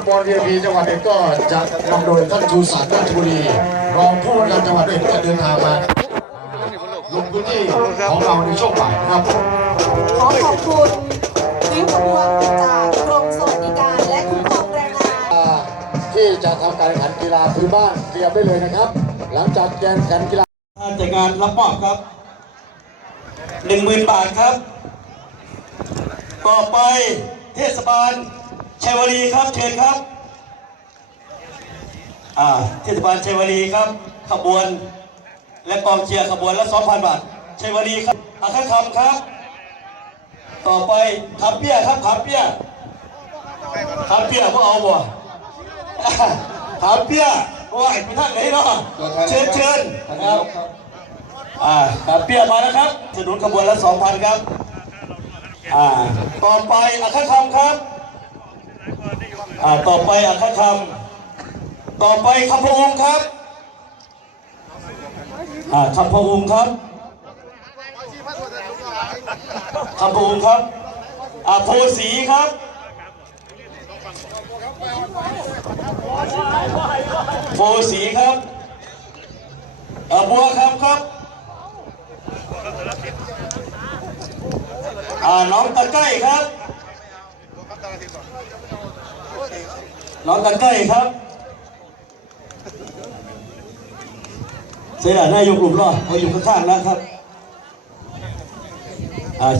ฟุตบอล VIP จังหวัดเอกก็จะนำโดยท่านชูศักดิ์ราชบุรีรองผู้ว่าการจังหวัดเอกก็เดินทางมาลงพื้นที่ของเราในช่วงบ่ายนะครับ ขอขอบคุณวิวขบวนจากกรมสวัสดิการและคุ้มครองแรงงานที่จะทำการแข่งขันกีฬาพื้นบ้านเตรียมได้เลยนะครับ หลังจากแข่งขันกีฬาการจัดงานรับมอบครับหนึ่งหมื่นบาทครับ ต่อไปเทศบาล ชัยวรีครับเชิญครับอ่าเทศบาลชัยวรีครับ ขบวน และกองเชียร์ขบวนละสองพันบาทชัยวรีครับอาคาคำครับ ต่อไปขับเปี้ยครับขับเปี้ยขับเปี้ยพวกเอาบ่ขับเปี้ยว่าไอ้พี่ท่านไหนเนาะเชิญเชิญนะครับอ่าครับเปี้ยมาแล้วครับสนุนขบวนละสองพันครับอ่าต่อไปอัครคำครับ ต่อไปอัคคำต่อไปคำพะองค์ครับอ่าคำพะองค์ครับคำพะองค์ครับอ่าโพสีครับโพสีครับอ่าบัวครับครับอ่าน้องตะไก้ครับ น้องตะไก้ครับเสียนายกกลุ่มรอเขาอยู่ข้างๆนะครับ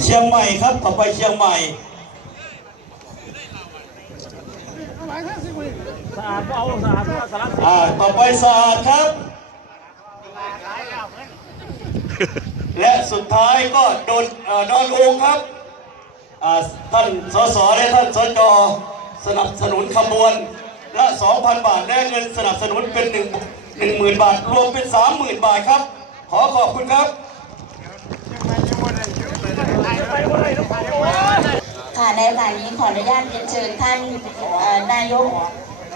เชียงใหม่ครับ ต่อไปเชียงใหม่สะอ่าสะอาดต่อไปสะอาดครับ และสุดท้ายก็โดนเอ่อดอนองครับท่านสสและท่านสจ สนับสนุนขบวนละ 2,000 บาทและเงินสนับสนุนเป็น 1 1 0,000 บาท รวมเป็น 30,000 บาทครับ ขอขอบคุณครับ ค่ะในโอกาสนี้ขออนุญาตเรียนเชิญท่านเอ่อนายก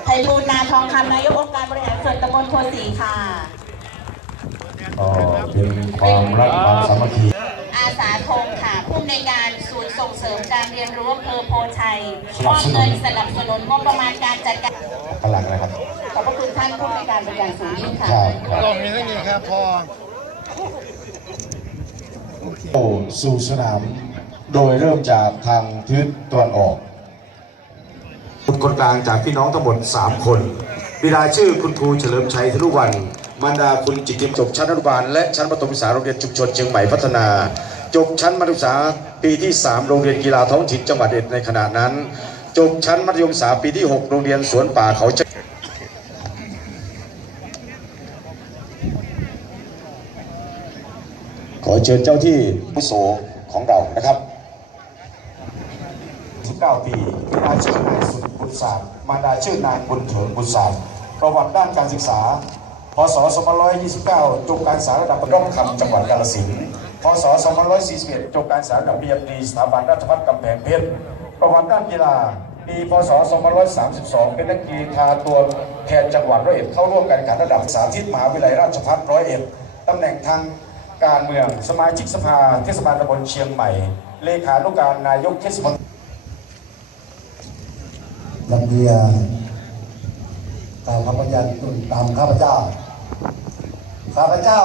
ไพบูลย์นาทองคำนายกองค์การบริหารส่วนตำบลโพสีค่ะก็เป็นความรักความสามัคคี อาสาธงค่ะผู้ในวยการศูนย์ส่งเสริมการเรียนรู้อำเภอโพชัยมอบเงินสนับสนุนงบประมาณการจัดการพลังนะครับขอบพระคุณท่านผู้ในวยการเป็นอย่างสูงยิ่งค่ะครับครับลงมีเท่านี้ครับพอโอ้สู่สนาม โดยเริ่มจากทางทิศตะวันออกคนกลางจากพี่น้องทั้งหมด 3 คนบิดาชื่อคุณครูเฉลิมชัยธนุวัน มารดาคุณจิตติมจบชั้นอนุบาลและชั้นประถมศึกษาโรงเรียนชุมชนเชียงใหม่พัฒนา จบชั้นมัธยมศึกษาปีที่ 3 โรงเรียนกีฬาท้องถิ่นจังหวัดเด็ดในขณะนั้น จบชั้นมัธยมศึกษาปีที่ 6 โรงเรียนสวนป่าเขาขอเชิญเจ้าที่ผู้โสของเรานะครับ 19 ปีบิดาชื่อนายสุดบุญศาสตร์มารดาชื่อนางบุญเถิงบุญศาสตร์ประวัติด้านการศึกษา พศ 2529 จบการศึกษาระดับร่องคำจังหวัดกาฬสินธุ์พศ 2541 จบการศึกษาระดับปริญญาตรีสถาบันราชภัฏกำแพงเพชร ประวัติด้านกีฬาปีพศ 2532 เป็นนักกีฬาตัวแทนจังหวัดร้อยเอ็ดเข้าร่วมการแข่งขันระดับสาธิตมหาวิทยาลัยราชภัฏร้อยเอ็ดตำแหน่งทางการเมืองสมาชิกสภาเทศบาลตำบลเชียงใหม่ เลขานุการนายกเทศมนตรีลำเลีย ตามคำพยานตามข้าพเจ้า ข้าพเจ้า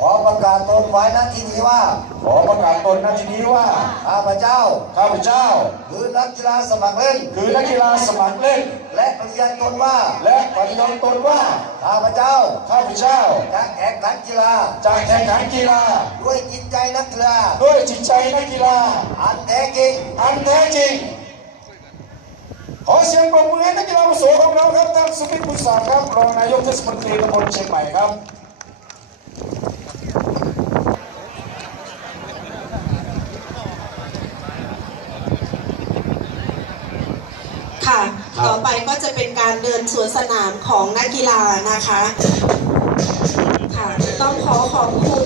ขอประกาศตนไว้ณที่นี้ว่า ขอประกาศตนณที่นี้ว่า ข้าพเจ้า ข้าพเจ้า คือนักกีฬาสมัครเล่น คือนักกีฬาสมัครเล่น และปฏิญาณตนว่า และปฏิญาณตนว่า ข้าพเจ้า ข้าพเจ้าจะแข่งขันกีฬาจะแข่งขันกีฬา ด้วยจิตใจนักกีฬา ด้วยจิตใจนักกีฬา อันแท้จริง อันแท้จริงขอ เสียงปรบมือให้นักกีฬาอาวุโสของเราครับท่านสุพิษบุญศาสตร์ครับรองนายกเทศมนตรีตำบลเชียงใหม่ครับค่ะ ต่อไปก็จะเป็นการเดินสวนสนามของนักกีฬานะคะ ค่ะ ต้องขอขอบคุณ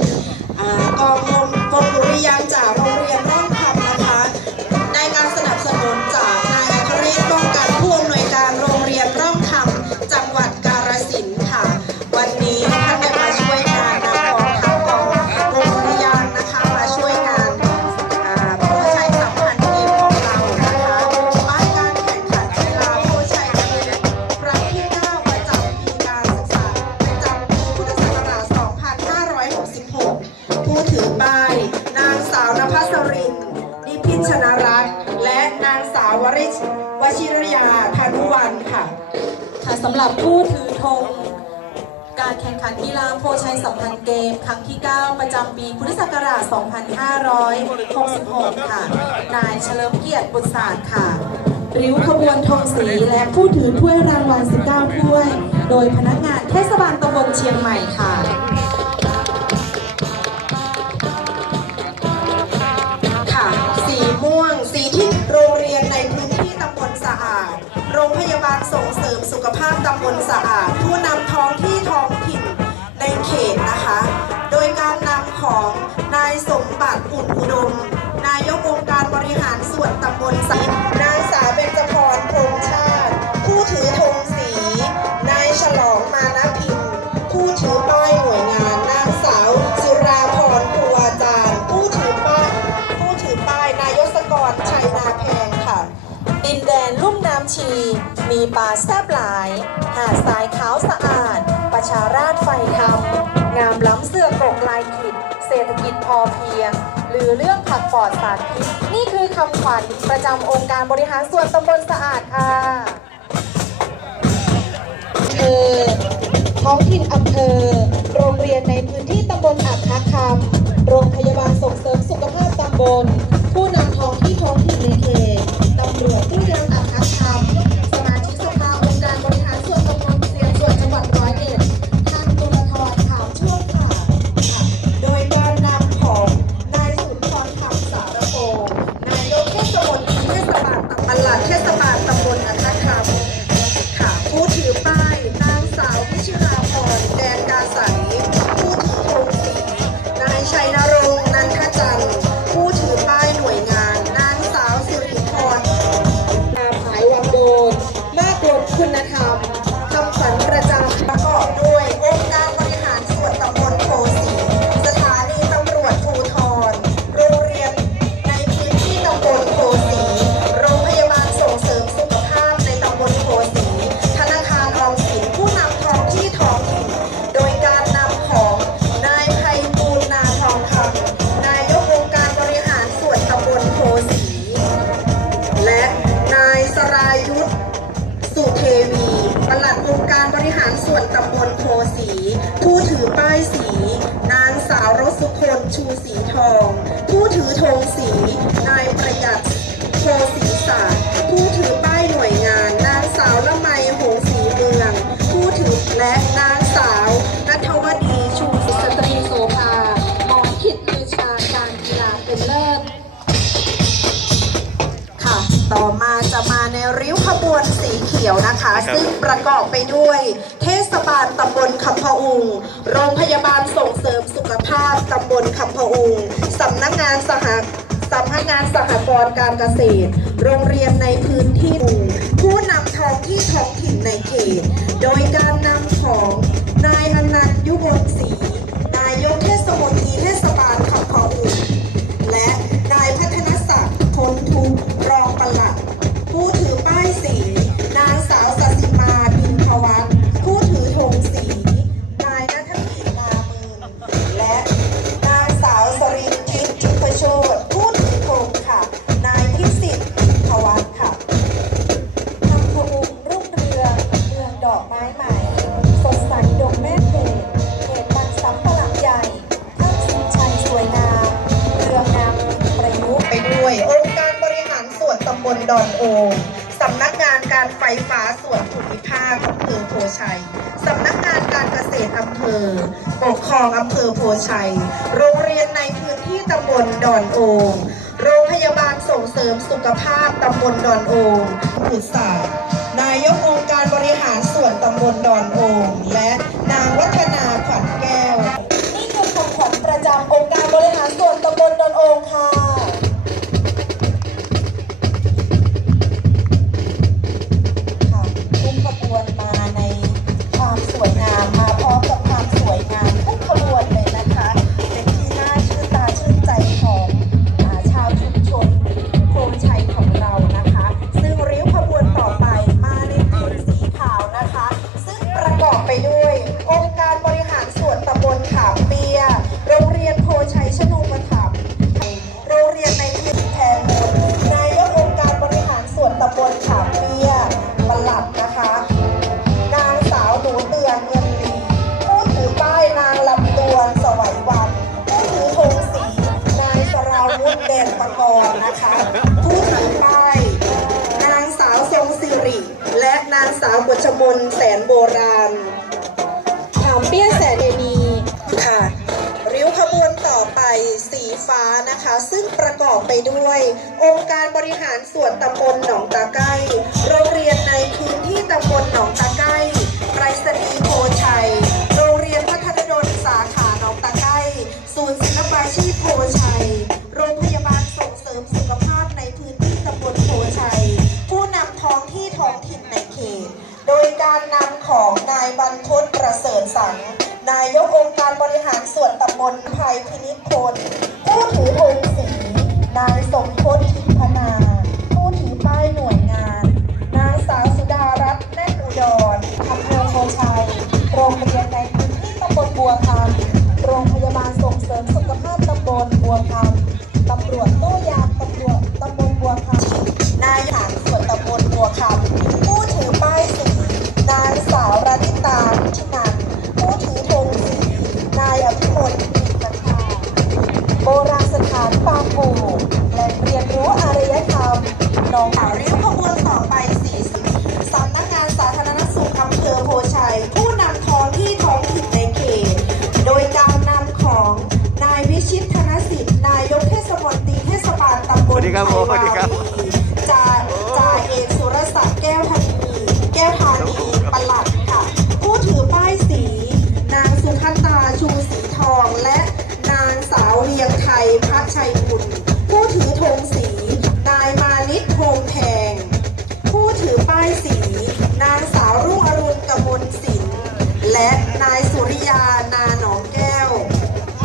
สำหรับผู้ถือธงการแข่งขันกีฬาโพชัยสัมพันธ์เกม ครั้งที่ 9 ประจำปีพุทธศักราช 2566 ค่ะ นายเฉลิมเกียรติบุตรศาสตร์ค่ะ ริ้วขบวนธงสีและผู้ถือถ้วยรางวัล 19 ถ้วย โดยพนักงานเทศบาลตำบลเชียงใหม่ค่ะค่ะ สีม่วง สีที่โรงเรียนในพื้นที่ตำบลสะอาด โรงพยาบาลส่ง สุขภาพตำบลสะอาด ผู้นำท้องที่ท้องถิ่นในเขตนะคะ โดยการนำของนายสมบัติอุ่น จพอเพียง หรือเรื่องผักปลอดสารพิษนี่คือคำขวัญประจำองค์การบริหารส่วนตำบลสะอาดค่ะอำเภอท้องถิ่นอำเภอ โรงเรียนในพื้นที่ตำบลอักคะคำโรงพยาบาลส่งเสริมสุขภาพตำบล ผู้นำท้องที่ท้องถิ่นในเขตตำรวจผู้นำอักคะคำ ชูสีทอง ผู้ถือธงสี นายประหยัดโพสีศาสตร์ผู้ถือป้ายหน่วยงาน นางสาวละไมหงสีเมือง ผู้ถือและนางสาวนัทวดีชูศรีสตรีโสภาหมอขิดลือชาการกีฬาเป็นเลิศค่ะ ต่อมาจะมาในริ้วขบวนสีเขียวนะคะ ซึ่งประกอบไปด้วยเท ศบาลตำบลคำพะอุง โรงพยาบาลส่งเสริมสุขภาพตำบลคำพะอุง สำนักงานสหสำนักงานสหกรณ์การเกษตร โรงเรียนในพื้นที่ ผู้นำท้องที่ท้องถิ่นในเขต โดยการ อำเภอปกครองอำเภอโพชัย โรงเรียนในพื้นที่ตำบลดอนโองโรงพยาบาลส่งเสริมสุขภาพตำบลดอนโองบุตรศาสตร์นายกองค์การบริหารส่วนตำบลดอนโองและนางวัฒนาขวัญแก้ว นี่คือคำขวัญประจำองค์การบริหารส่วนตำบลดอนโองค่ะค่ะ ฟ้านะคะ ซึ่งประกอบไปด้วย องค์การบริหารส่วนตำบลหนองตาไก้โรงเรียนในพื้นที่ตำบลหนองตาไก้ไรษณีโพชัย โรงเรียนพัฒนดลสาขาหนองตาไก้ศูนย์ศิลปาชีพโพชัย โรงพยาบาลส่งเสริมสุขภาพในพื้นที่ตำบลโพชัย ผู้นำท้องที่ท้องถิ่นในเขต โดยการนำของนายบรรพตประเสริฐสังนายกองค์การบริหารส่วนตำบลภัยพินิจพล ผู้ถือธงสี นายสมพศทิพนา ผู้ถือป้ายหน่วยงาน นางสาวสุดารัตน์แน่นอุดรอำเภอโพชัย โรงเรียนในพื้นที่ตำบลบัวคำโรงพยาบาลส่งเสริมสุขภาพตำบลบัวคำาลตำบลไทยวารีจ่าจ่าเอกสุรศักดิ์แก้วธานีแก้วธานีปลัดค่ะผู้ถือป้ายสี นางสุภัตตาชูสีทองและนางสาวเรียงไทยพระชัยบุญผู้ถือธงสี นายมานิตโฮมแพง ผู้ถือป้ายสี นางสาวรุ่งอรุณกมลศิลป์และนายสุริยานาหนองแก้ว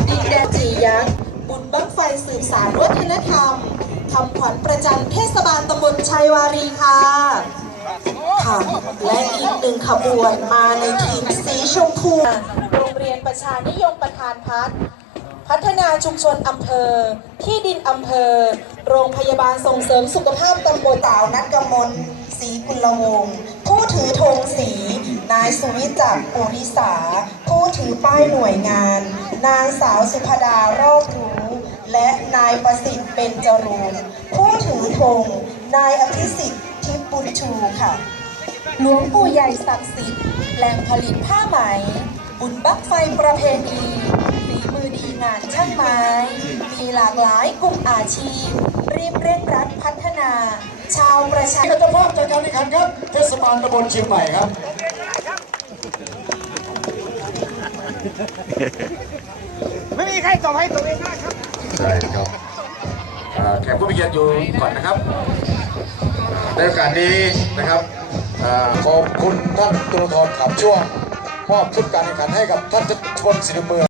ดินแดนจียักษ์บุญบั้งไฟสืบสารวัฒนธรรม คำขวัญประจำเทศบาลตำบลชัยวารีค่ะ ค่ะ และอีกหนึ่งขบวนมาในทีมสีชมพูโรงเรียนประชานิยมประธานพัฒน์พัฒนาชุมชนอำเภอ ที่ดินอำเภอ โรงพยาบาลส่งเสริมสุขภาพตำบลสาวนัดกมลศรีกุลวงศ์ผู้ถือธงสี นายสุวิจักรปุริสา ผู้ถือป้ายหน่วยงาน นางสาวสุภดารอบรู้ และนายประสิทธิ์เป็นจรูนผู้ถือธงนายอภิสิทธิ์ทิพย์บุญชูค่ะ หลวงปู่ใหญ่ศักดิ์สิทธิ์แหล่งผลิตผ้าไหม บุญบั้งไฟประเพณีฝีมือดีงานช่างไม้ มีหลากหลายกลุ่มอาชีพ รีบเร่งรัดพัฒนา ชาวประชาเจ้าภาพจัดการแข่งขันครับ เทศบาลตำบลเชียงใหม่ครับไม่มีใครตอบให้ตัวเองได้ครับ ใช่ครับแขกผู้มีเกียรติอยู่ก่อนนะครับในโอกาสนี้นะครับอขอบคุณท่านตุลทรขับช่วงมอบชุดการแข่งขันให้กับท่านชนศิริเมือง